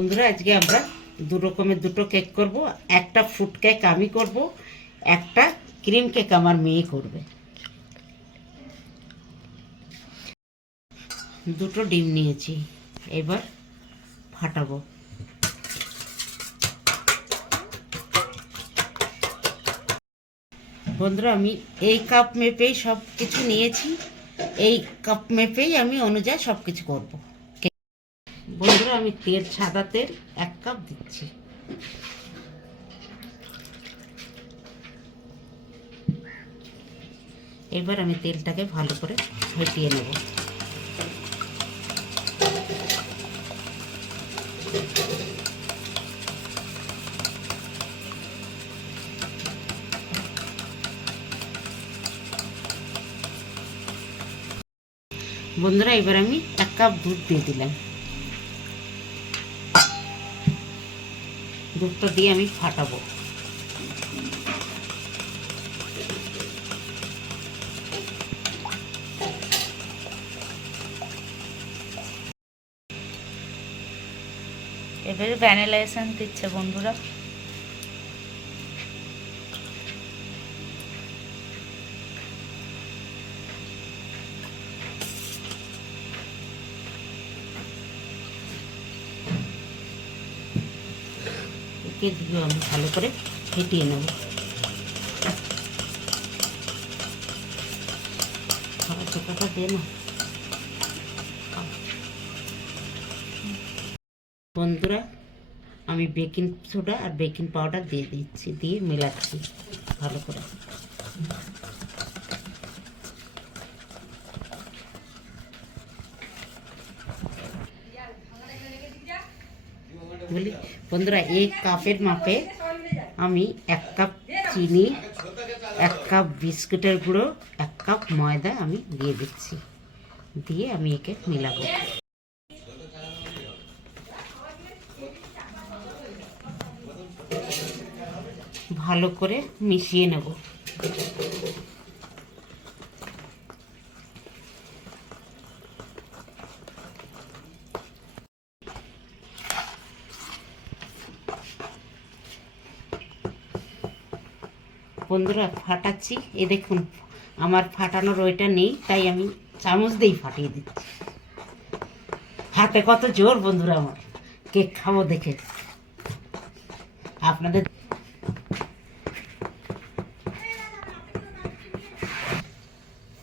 বন্ধুরা, আজকে আমরা দু রকমের দুটো কেক করব। একটা ফ্রুট কেক আমি করব, একটা ক্রিম কেক আমার মেয়ে করবে। দুটো ডিম নিয়েছি, এবার ফাটাবো। বন্ধুরা, আমি এই কাপ মেপেই সব কিছু নিয়েছি, এই কাপ মেপেই আমি অনুযায়ী সব কিছু করব। বন্ধুরা, আমি তেল, সাদা তেল এক কাপ দিচ্ছি। এবার আমি তেলটাকে ভালো করে ফেটিয়ে নেব। বন্ধুরা, এবার আমি এক কাপ দুধ দিয়ে দিলাম। দুধটা দিয়ে আমি ফাটাবো। এবারে ভ্যানিলা এসেন্স দিচ্ছে বন্ধুরা। একে দিয়ে আমি ভালো করে ফেটিয়ে নেব। খাবার দে না। বন্ধুরা, আমি বেকিং সোডা আর বেকিং পাউডার দিয়ে দিচ্ছি, দিয়ে মেলাচ্ছি ভালো করে। বলি বন্ধুরা এই কাপের মাপে আমি এক কাপ চিনি, এক কাপ বিস্কুটের গুঁড়ো, এক কাপ ময়দা আমি দিয়ে দিচ্ছি। দিয়ে আমি একে মিলাবো। ভালো করে মিশিয়ে নেব। বন্ধুরা ফাটাচ্ছি। এ দেখুন, আমার ফাটানোর ওইটা নেই, তাই আমি চামচ দিয়েই ফাটিয়ে দিচ্ছি। হাতে কত জোর বন্ধুরা আমার। কেক খাব দেখে। আপনাদের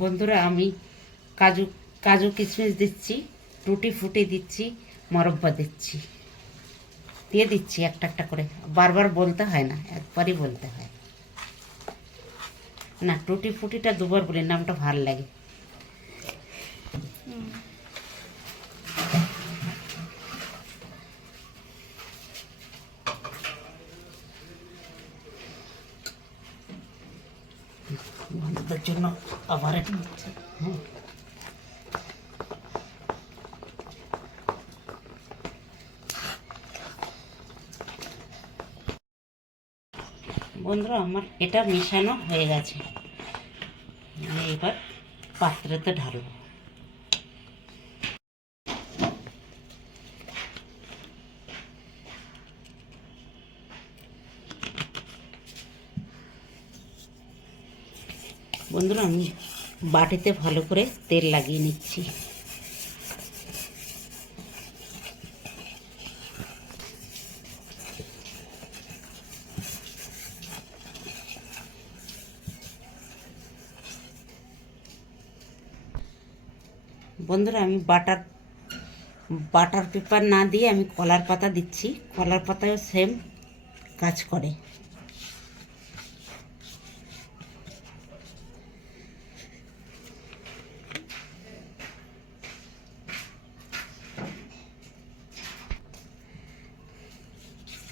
বন্ধুরা, আমি কাজু কাজু কিশমিশ দিচ্ছি, রুটি ফুটি দিচ্ছি, মরব্বা দিচ্ছি। দিয়ে দিচ্ছি একটা একটা করে। বারবার বলতে হয় না, একবারই বলতে হয়। না টুটি ফুটিটা দুবার বলি নামটা ভালো লাগে। বন্ধুদের জন্য আবার হ্যাঁ বন্ধুরা আমার এটা মেশানো হয়ে গেছে। এবার পাত্রেতে ঢালব। বন্ধুরা আমি বাটিতে ভালো করে তেল লাগিয়ে নিচ্ছি। বন্ধুরা আমি বাটার বাটার পেপার না দিয়ে আমি কলার পাতা দিচ্ছি। কলার পাতাও সেম কাজ করে।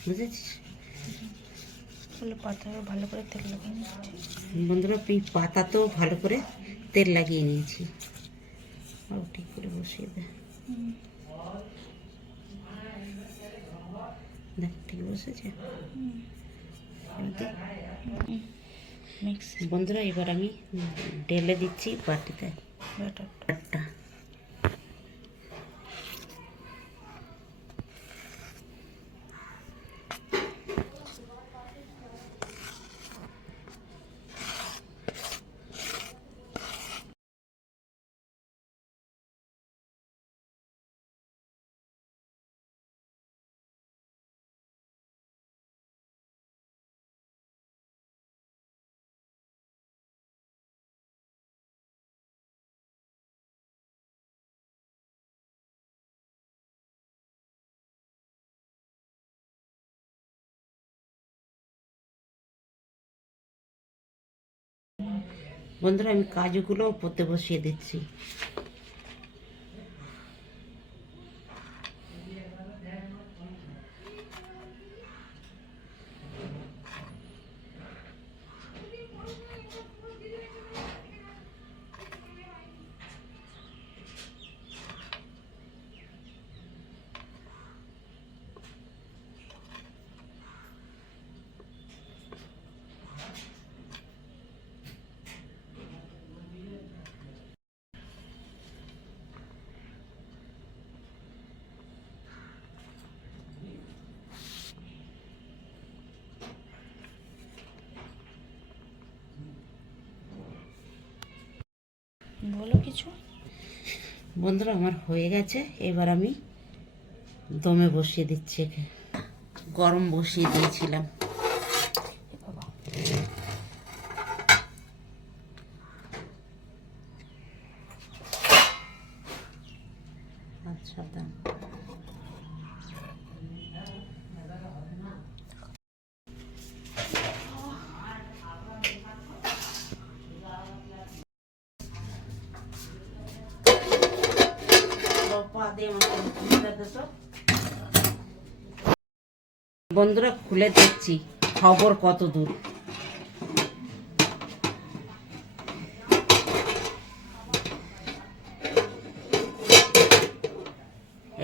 বুঝেছিস? পাতা ভালো করে তেল লাগিয়ে বন্ধুরা এই পাতাতেও ভালো করে তেল লাগিয়ে নিয়েছি। ঠিক করে বসিয়ে দে। দেখ ঠিক বসেছে বন্ধুরা এবার আমি ঢেলে দিচ্ছি বাটিতে। ব্যাটার বন্ধুরা আমি কাজগুলোও পড়তে বসিয়ে দিচ্ছি। কিছু বন্ধুরা আমার হয়ে গেছে। এবার আমি দমে বসিয়ে দিচ্ছি গরম বসিয়ে দিয়েছিলাম এ বাবা আচ্ছা দাম বন্ধুরা, খুলে দেখছি, খবর কত দূর।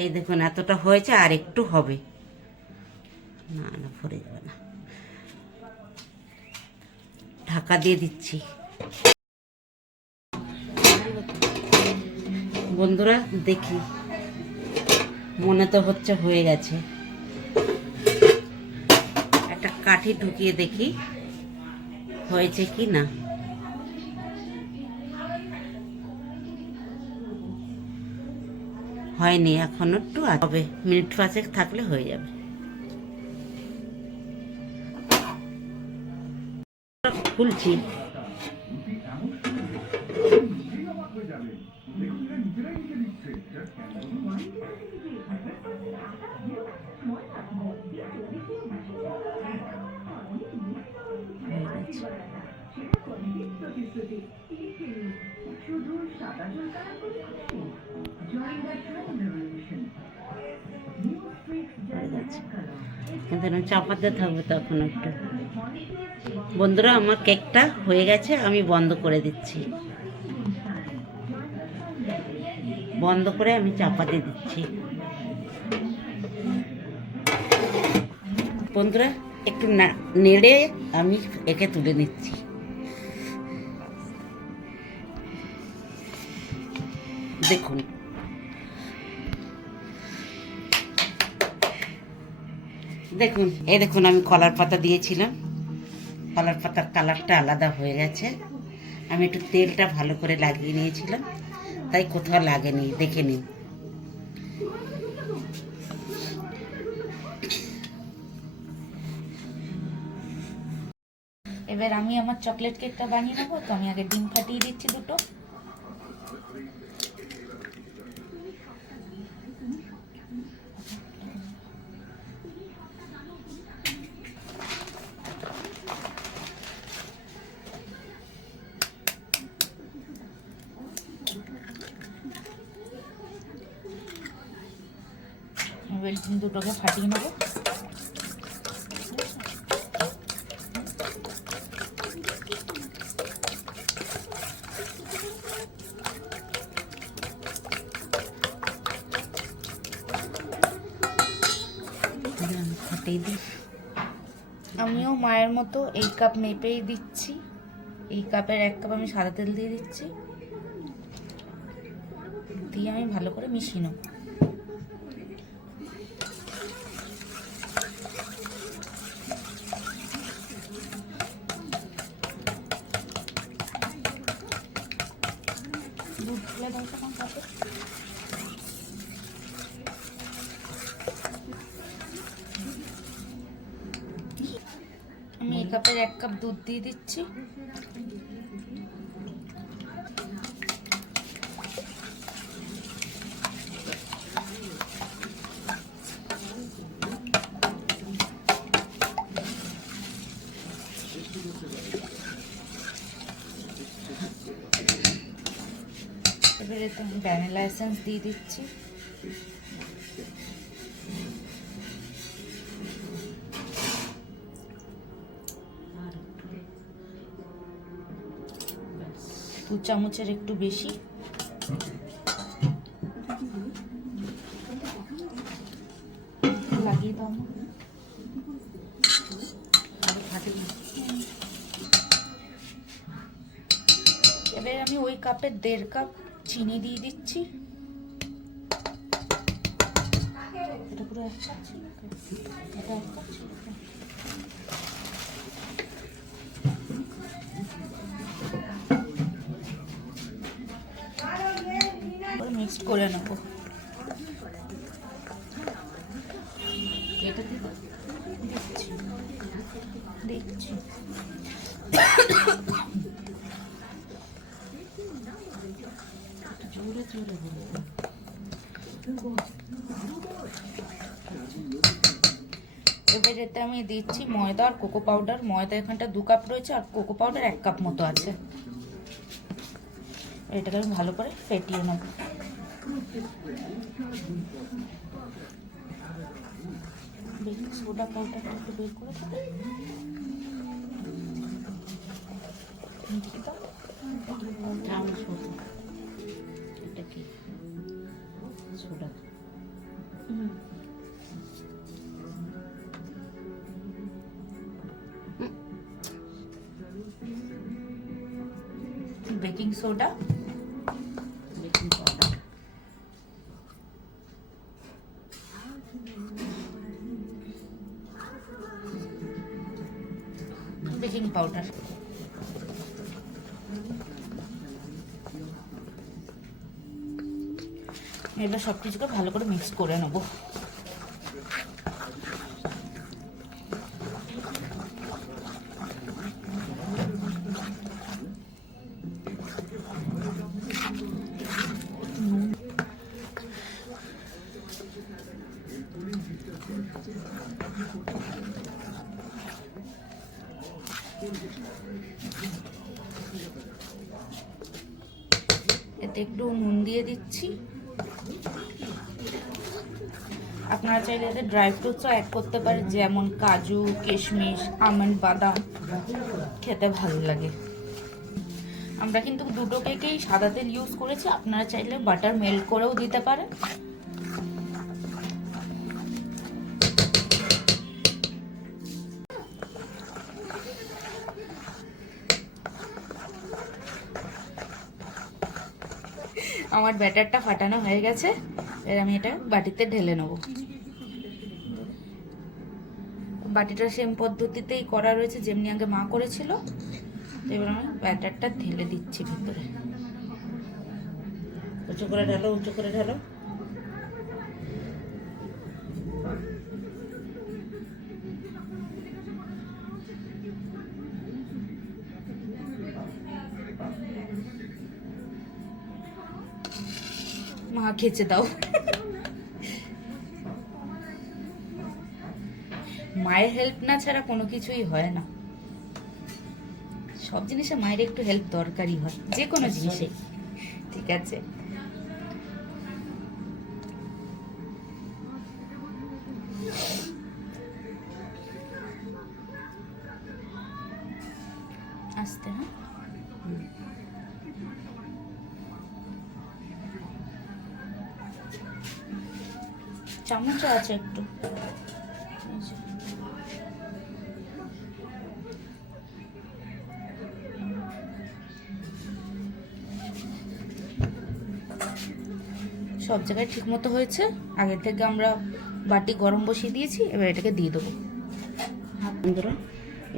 এই দেখুন, এতটা হয়েছে, আর একটু হবে। না না, ভরে যাবে না। ঢাকা দিয়ে দিচ্ছি। বন্ধুরা, দেখি। মনে তো হচ্ছে হয়ে গেছে। একটা কাঠি ঢুকিয়ে দেখি, হয়েছে কি না। হয়নি, এখন একটু হবে মিনিট পাঁচেক থাকলে হয়ে যাবে। খুলছি। কিন্তু আমি চাপাতে থাকব তখন একটু। বন্ধুরা, আমার কেকটা হয়ে গেছে, আমি বন্ধ করে দিচ্ছি। বন্ধ করে আমি চাপাতে দিচ্ছি। বন্ধুরা, একটু নেড়ে আমি একে তুলে নিচ্ছি। দেখুন। দেখুন, এই দেখুন, আমি কলার পাতা দিয়েছিলাম। কলার পাতার কালারটা আলাদা হয়ে গেছে। আমি একটু তেলটা ভালো করে লাগিয়ে নিয়েছিলাম। তাই কোথাও লাগেনি দেখে নিন এবার আমি আমার চকলেট কেকটা বানিয়ে নেব, তো আমি আগে ডিম ফাটিয়ে দিচ্ছি দুটো। এবার দুটোকে ফাটিয়ে নেব। ফাটিয়ে দিই। আমিও মায়ের মতো এই কাপ মেপেই দিচ্ছি। এই কাপের এক কাপ আমি সাদা তেল দিয়ে দিচ্ছি। দিয়ে আমি ভালো করে মিশিয়ে নেব। এক কাপ দুধ দিয়ে দিচ্ছি। এবারে ভ্যানিলা এসেন্স দিয়ে দিচ্ছি। চামচের একটু বেশি। এবার আমি ওই কাপের দেড় কাপ চিনি দিয়ে দিচ্ছি। এটা পুরো এক কাপ ছিল এটা এক কাপ ছিল মিক্সড করে নেব। জোরে জোরে এবার এতে আমি দিচ্ছি ময়দা আর কোকো পাউডার। ময়দা এখানটা দু কাপ রয়েছে আর কোকো পাউডার এক কাপ মতো আছে। এটাকে আমি ভালো করে ফেটিয়ে নেব। বেকিং সোডা পাউডারটা একটু বের করে এটা কি? Soda baking soda? এবার সব কিছুকে ভালো করে মিক্স করে নেব। এতে একটু নুন দিয়ে দিচ্ছি। আপনারা চাইলে এতে ড্রাই ফ্রুটসও অ্যাড করতে পারেন, যেমন কাজু, কিশমিশ আমন্ড বাদাম। খেতে ভালো লাগে। আমরা কিন্তু দুটো কেকেই সাদা তেল ইউজ করেছি, আপনারা চাইলে বাটার মেল্ট করেও দিতে পারেন। আমার ব্যাটারটা ফাটানো হয়ে গেছে এর আমি এটা বাটিতে ঢেলে নেব। বাটিটা সেম পদ্ধতিতেই করা রয়েছে, যেমনি আগে মা করেছিল। এবার আমি ব্যাটারটা ঢেলে দিচ্ছি ভিতরে। উঁচু করে ঢালো, উঁচু করে ঢালো। খেচে দাও। মায়ের হেল্প না ছাড়া কোনো কিছুই হয় না। সব জিনিসে মায়ের একটু হেল্প দরকারই হয় যে কোনো জিনিসে ঠিক আছে? সব জায়গায় ঠিক মতো হয়েছে। আগে থেকে আমরা বাটি গরম বসিয়ে দিয়েছি, এবার এটাকে দিয়ে দেবো। বন্ধুরা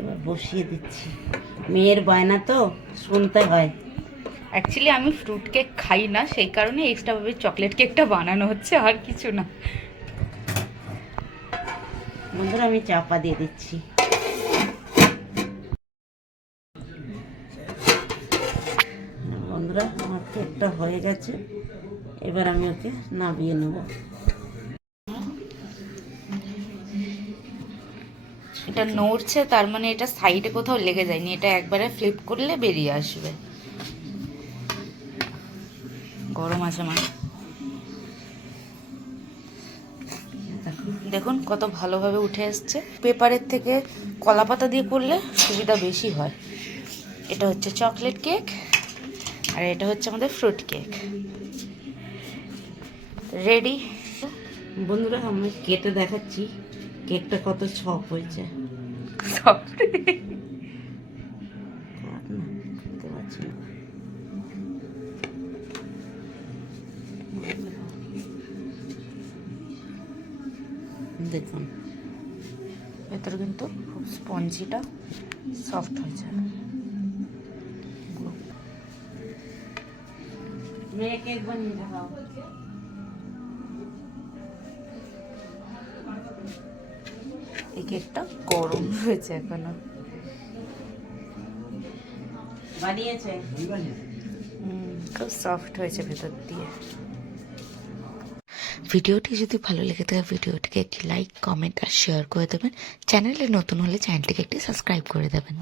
এবার বসিয়ে দিচ্ছি। মেয়ের বায়না তো, শুনতে হয়। অ্যাকচুয়ালি আমি ফ্রুট কেক খাই না, সেই কারণে এক্সট্রাভাবে চকলেট কেকটা বানানো হচ্ছে, আর কিছু না। বন্ধুরা, আমি চাপা দিয়ে দিচ্ছি। বন্ধুরা, আমার কেকটা হয়ে গেছে। এবার আমি ওকে নামিয়ে নেব। এটা নড়ছে, তার মানে এটা সাইডে কোথাও লেগে যায়নি। এটা একবারে ফ্লিপ করলে বেরিয়ে আসবে। গরম আছে মা দেখুন কত ভালোভাবে উঠে এসছে। পেপারের থেকে কলা পাতা দিয়ে করলে সুবিধা বেশি হয়। এটা হচ্ছে চকলেট কেক আর এটা হচ্ছে আমাদের ফ্রুট কেক। রেডি বন্ধুরা আমি কেটে দেখাচ্ছি। কেকটা কত ছক হয়েছে। সফট দেখুন। ভেতরে কিন্তু খুব স্পঞ্জিটা সফট হয়েছে মেয়ে কেক বানিয়ে দেখাও। এই কেকটা গরম রয়েছে এখনও। বানিয়েছে? খুব সফট হয়েছে ভেতর দিয়ে। ভিডিওটি যদি ভালো লেগে থাকে ভিডিওটিকে একটি লাইক, কমেন্ট আর শেয়ার করে দেবেন। চ্যানেলে নতুন হলে চ্যানেলটিকে একটি সাবস্ক্রাইব করে দেবেন।